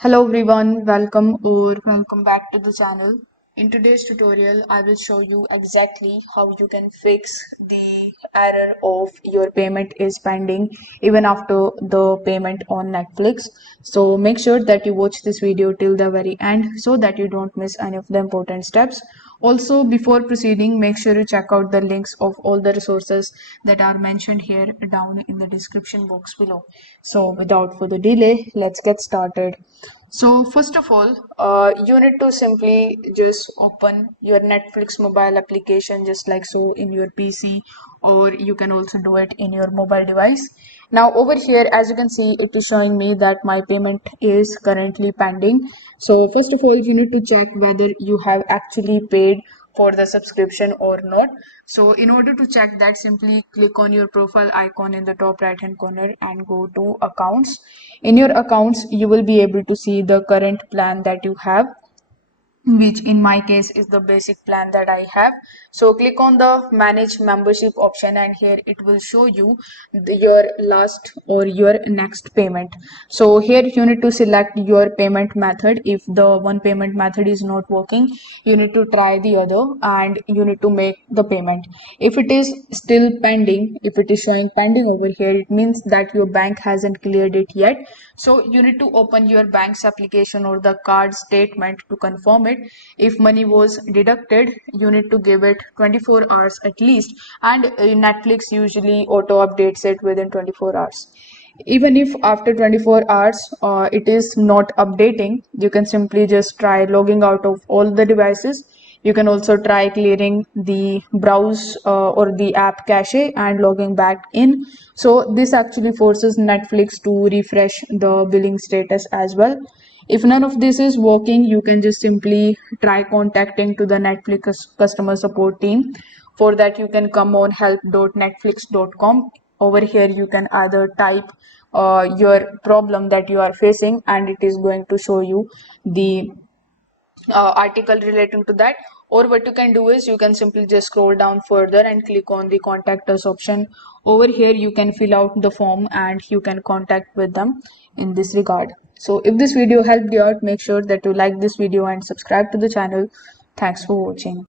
Hello everyone, welcome back to the channel. In today's tutorial, I will show you exactly how you can fix the error of your payment is pending even after the payment on Netflix. So make sure that you watch this video till the very end so that you don't miss any of the important steps. Also, before proceeding, make sure you check out the links of all the resources that are mentioned here down in the description box below. So without further delay, let's get started. So first of all, you need to simply just open your Netflix mobile application just like so in your PC, or you can also do it in your mobile device. Now over here, as you can see, it is showing me that my payment is currently pending. So first of all, you need to check whether you have actually paid for the subscription or not. So in order to check that, simply click on your profile icon in the top right hand corner and go to accounts. In your accounts, you will be able to see the current plan that you have, which in my case is the basic plan that I have. So click on the manage membership option and here it will show you your last or your next payment. So here you need to select your payment method. If the one payment method is not working, you need to try the other and you need to make the payment. If it is still pending, if it is showing pending over here, it means that your bank hasn't cleared it yet. So you need to open your bank's application or the card statement to confirm it. If money was deducted, you need to give it 24 hours at least, and Netflix usually auto updates it within 24 hours. Even if after 24 hours it is not updating, you can simply just try logging out of all the devices. You can also try clearing the browse or the app cache and logging back in. So this actually forces Netflix to refresh the billing status as well. If none of this is working, you can just simply try contacting to the Netflix customer support team. For that, you can come on help.netflix.com. Over here, you can either type your problem that you are facing and it is going to show you the article relating to that, or what you can do is you can simply just scroll down further and click on the contact us option. Over here you can fill out the form and you can contact with them in this regard. So if this video helped you out, make sure that you like this video and subscribe to the channel. Thanks for watching.